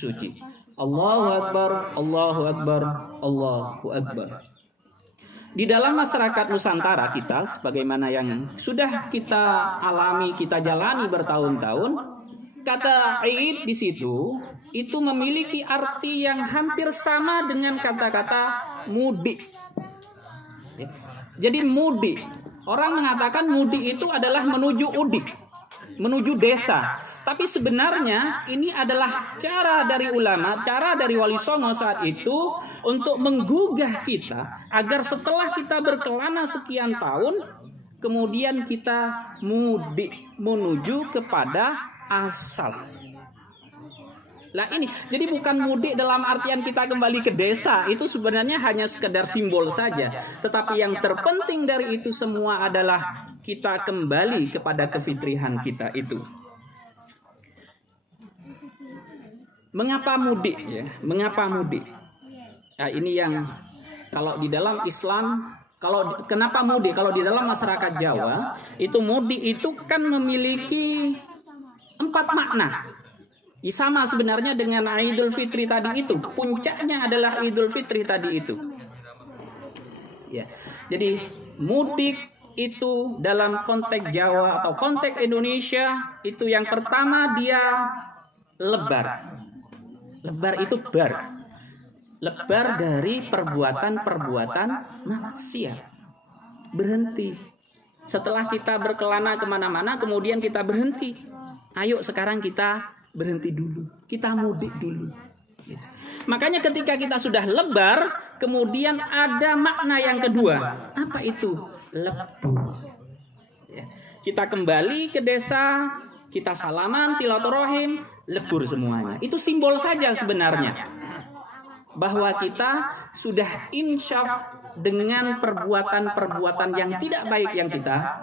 suci. Allahu Akbar, Allahu Akbar, Allahu Akbar. Di dalam masyarakat Nusantara kita, sebagaimana yang sudah kita alami, kita jalani bertahun-tahun, kata Id di situ itu memiliki arti yang hampir sama dengan kata-kata mudik. Jadi mudik, orang mengatakan mudik itu adalah menuju udik, menuju desa. Tapi sebenarnya ini adalah cara dari ulama, cara dari Wali Songo saat itu untuk menggugah kita agar setelah kita berkelana sekian tahun, kemudian kita mudik menuju kepada asal. Lah ini, jadi bukan mudik dalam artian kita kembali ke desa, itu sebenarnya hanya sekedar simbol saja. Tetapi yang terpenting dari itu semua adalah kita kembali kepada kefitrihan kita itu. Mengapa mudik ya? Mengapa mudik? Nah, ini yang kalau di dalam Islam, kenapa mudik? Kalau di dalam masyarakat Jawa, itu mudik itu kan memiliki 4 makna. Ya, sama sebenarnya dengan Idul Fitri tadi itu. Puncaknya adalah Idul Fitri tadi itu. Ya. Jadi mudik itu dalam konteks Jawa atau konteks Indonesia itu yang pertama dia lebar. Lebar itu bar. Lebar dari perbuatan-perbuatan maksiat. Berhenti. Setelah kita berkelana kemana-mana, kemudian kita berhenti. Ayo sekarang kita berhenti dulu. Kita mudik dulu. Makanya ketika kita sudah lebar, kemudian ada makna yang kedua. Apa itu? Lebur. Kita kembali ke desa, kita salaman, silaturahim, lebur semuanya. Itu simbol saja sebenarnya. Bahwa kita sudah insyaf dengan perbuatan-perbuatan yang tidak baik yang kita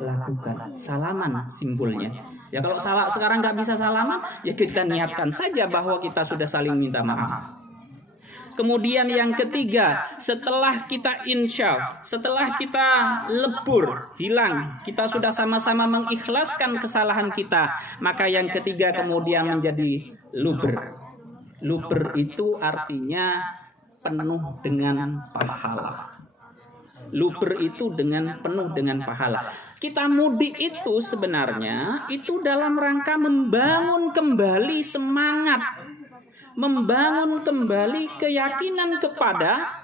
lakukan. Salaman simbolnya. Ya kalau sekarang nggak bisa salaman, ya kita niatkan saja bahwa kita sudah saling minta maaf. Kemudian yang ketiga, setelah kita insyaf, setelah kita lebur, hilang, kita sudah sama-sama mengikhlaskan kesalahan kita, maka yang ketiga kemudian menjadi luber. Luber itu artinya penuh dengan pahala. Luber itu penuh dengan pahala. Kita mudik itu sebenarnya itu dalam rangka membangun kembali semangat, membangun kembali keyakinan kepada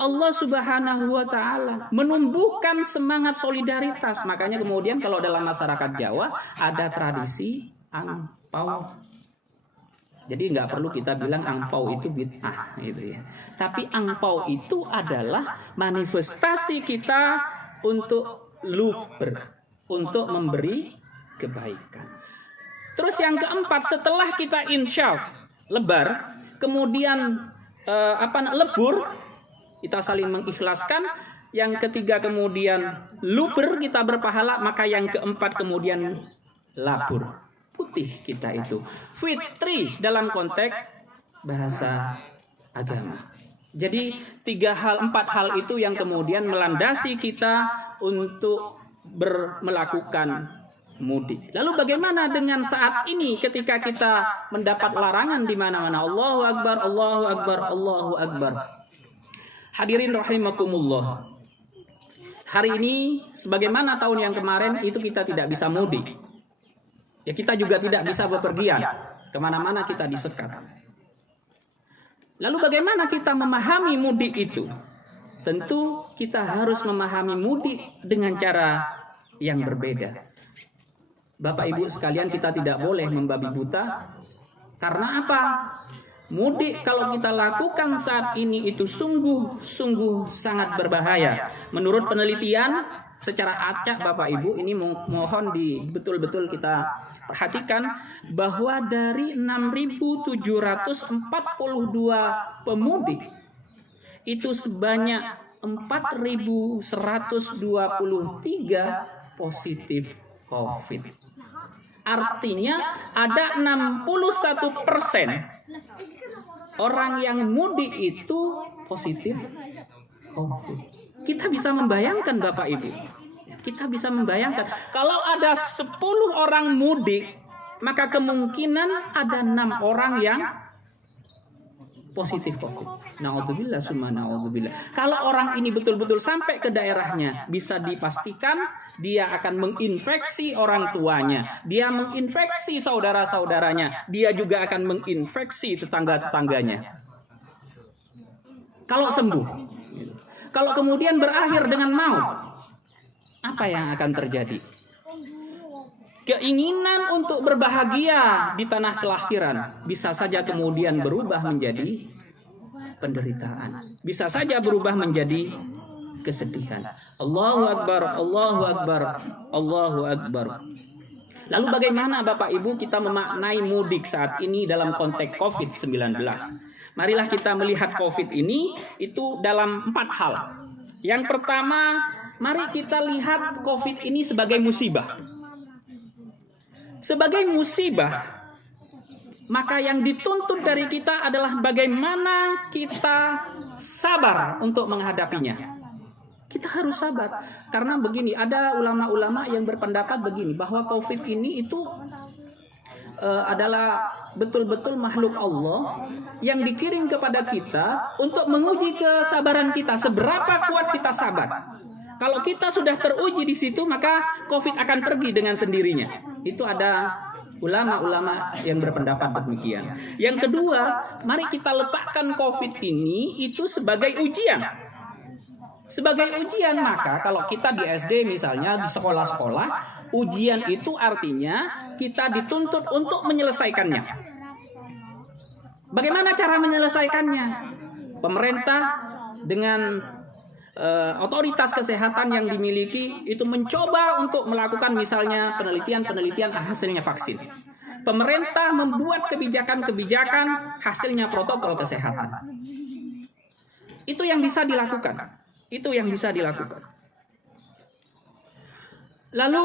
Allah Subhanahu wa Ta'ala, menumbuhkan semangat solidaritas. Makanya kemudian kalau dalam masyarakat Jawa ada tradisi angpau. Jadi nggak perlu kita bilang angpau itu bid'ah gitu ya. Tapi angpau itu adalah manifestasi kita untuk luber, untuk memberi kebaikan. Terus yang keempat, setelah kita insyaf, lebar, kemudian lebur, kita saling mengikhlaskan. Yang ketiga kemudian luber, kita berpahala. Maka yang keempat kemudian labur, putih kita itu. Fitri dalam konteks bahasa agama. Jadi 4 hal itu yang kemudian melandasi kita untuk melakukan mudik. Lalu bagaimana dengan saat ini ketika kita mendapat larangan di mana-mana? Allahu Akbar, Allahu Akbar, Allahu Akbar. Hadirin rahimakumullah. Hari ini sebagaimana tahun yang kemarin itu kita tidak bisa mudik. Ya kita juga tidak bisa bepergian. Kemana-mana kita disekat. Lalu bagaimana kita memahami mudik itu? Tentu kita harus memahami mudik dengan cara yang berbeda. Bapak Ibu sekalian, kita tidak boleh membabi buta. Karena apa? Mudik kalau kita lakukan saat ini itu sungguh sangat berbahaya. Menurut penelitian secara acak Bapak Ibu, ini mohon betul-betul kita perhatikan bahwa dari 6.742 pemudik itu sebanyak 4.123 positif COVID. Artinya ada 61% orang yang mudik itu positif COVID. Kita bisa membayangkan Bapak Ibu. Kita bisa membayangkan kalau ada 10 orang mudik maka kemungkinan ada 6 orang yang positif COVID. Na'udzubillah summa na'udzubillah. Kalau orang ini betul-betul sampai ke daerahnya, bisa dipastikan dia akan menginfeksi orang tuanya, dia menginfeksi saudara-saudaranya, dia juga akan menginfeksi tetangga-tetangganya. Kalau sembuh. Kalau kemudian berakhir dengan maut, apa yang akan terjadi? Keinginan untuk berbahagia di tanah kelahiran bisa saja kemudian berubah menjadi penderitaan. Bisa saja berubah menjadi kesedihan. Allahu Akbar, Allahu Akbar, Allahu Akbar. Lalu bagaimana Bapak Ibu kita memaknai mudik saat ini dalam konteks COVID-19? Marilah kita melihat COVID ini itu dalam 4 hal. Yang pertama, mari kita lihat COVID ini sebagai musibah. Sebagai musibah, maka yang dituntut dari kita adalah bagaimana kita sabar untuk menghadapinya. Kita harus sabar. Karena begini, ada ulama-ulama yang berpendapat begini, bahwa COVID ini itu adalah betul-betul makhluk Allah yang dikirim kepada kita untuk menguji kesabaran kita, seberapa kuat kita sabar. Kalau kita sudah teruji di situ, maka COVID akan pergi dengan sendirinya. Itu ada ulama-ulama yang berpendapat demikian. Yang kedua, mari kita letakkan COVID ini itu sebagai ujian. Sebagai ujian, maka kalau kita di SD misalnya, di sekolah-sekolah, ujian itu artinya kita dituntut untuk menyelesaikannya. Bagaimana cara menyelesaikannya? Pemerintah dengan otoritas kesehatan yang dimiliki itu mencoba untuk melakukan misalnya penelitian hasilnya vaksin. Pemerintah membuat kebijakan hasilnya protokol kesehatan. Itu yang bisa dilakukan. Lalu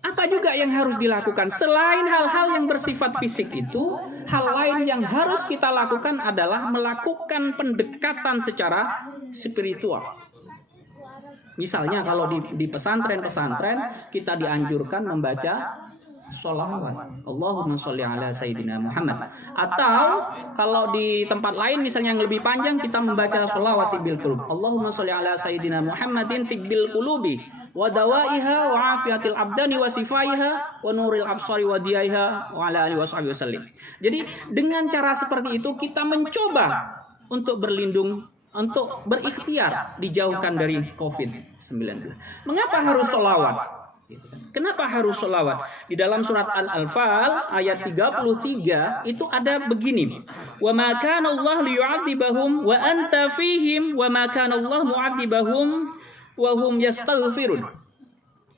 apa juga yang harus dilakukan? Selain hal-hal yang bersifat fisik itu, hal lain yang harus kita lakukan adalah melakukan pendekatan secara spiritual. Misalnya kalau di pesantren-pesantren kita dianjurkan membaca sholawat. Allahumma sholli ala sayyidina Muhammad. Atau kalau di tempat lain misalnya yang lebih panjang, kita membaca sholawat tibbil qulub. Allahumma sholli ala sayyidina Muhammadin tibbil qulubi wa dawaiha wa afiatil abdani wa sifaiha wa nuril absari wa diyaiha wa ala alihi washabihi wasallim. Jadi dengan cara seperti itu kita mencoba untuk berlindung, untuk berikhtiar dijauhkan dari COVID-19. Mengapa harus sholawat? Kenapa harus sholawat? Di dalam surat Al-Anfal ayat 33 itu ada begini. Wa ma kana Allah liyu'adzibahum wa anta fihim wa ma kana Allah mu'adzibahum wa hum yastaghfirun.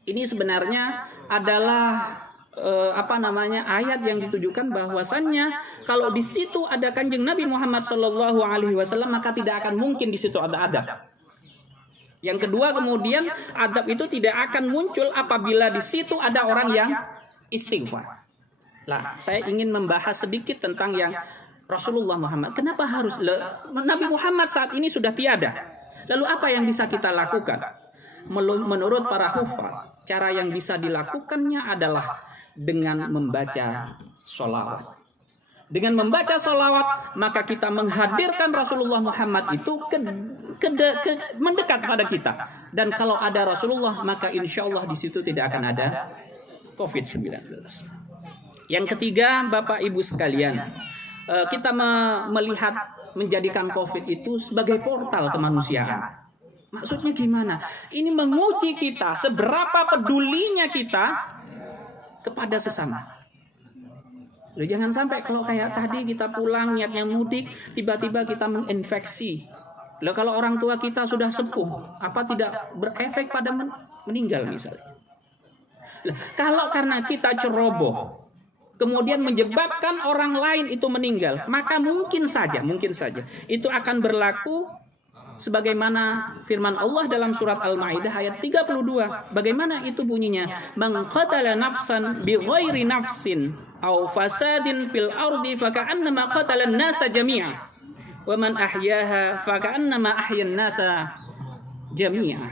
Ini sebenarnya adalah ayat yang ditujukan bahwasannya kalau di situ ada Kanjeng Nabi Muhammad sallallahu alaihi wasallam, maka tidak akan mungkin di situ ada adab. Yang kedua, kemudian adab itu tidak akan muncul apabila di situ ada orang yang istighfar. Lah, saya ingin membahas sedikit tentang yang Rasulullah Muhammad. Kenapa harus Nabi Muhammad saat ini sudah tiada? Lalu apa yang bisa kita lakukan? Menurut para hufaz, cara yang bisa dilakukannya adalah dengan membaca sholawat. Dengan membaca sholawat, maka kita menghadirkan Rasulullah Muhammad itu mendekat pada kita. Dan kalau ada Rasulullah, maka insya Allah di situ tidak akan ada COVID-19. Yang ketiga, Bapak Ibu sekalian, kita melihat menjadikan COVID itu sebagai portal kemanusiaan. Maksudnya gimana? Ini menguji kita seberapa pedulinya kita kepada sesama. Loh, jangan sampai kalau kayak tadi kita pulang niatnya mudik, tiba-tiba kita menginfeksi. Loh, kalau orang tua kita sudah sepuh, apa tidak berefek pada meninggal misalnya? Loh, kalau karena kita ceroboh, kemudian menyebabkan orang lain itu meninggal, maka mungkin saja itu akan berlaku sebagaimana firman Allah dalam surat Al-Maidah ayat 32. Bagaimana itu bunyinya? Man qatala nafsan bighairi nafsin aw fasadin fil ardi faka'annama qatala an-nasa jami'a wa man ahyaha faka'annama ahya an-nasa jami'a.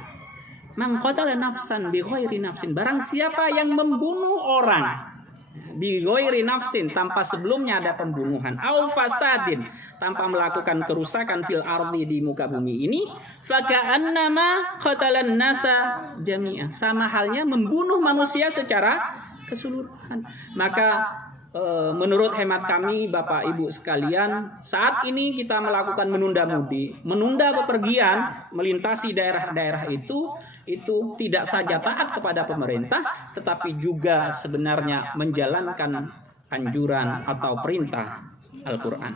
Man qatala nafsan bighairi nafsin, barang siapa yang membunuh orang bi ghairi nafsin, tanpa sebelumnya ada pembunuhan, au fasadin, tanpa melakukan kerusakan fil ardi, di muka bumi ini, faka'annama qatalan nasa jami'ah, sama halnya membunuh manusia secara keseluruhan. Maka menurut hemat kami Bapak Ibu sekalian, saat ini kita melakukan menunda mudik, menunda bepergian melintasi daerah-daerah itu tidak saja taat kepada pemerintah, tetapi juga sebenarnya menjalankan anjuran atau perintah Al-Quran.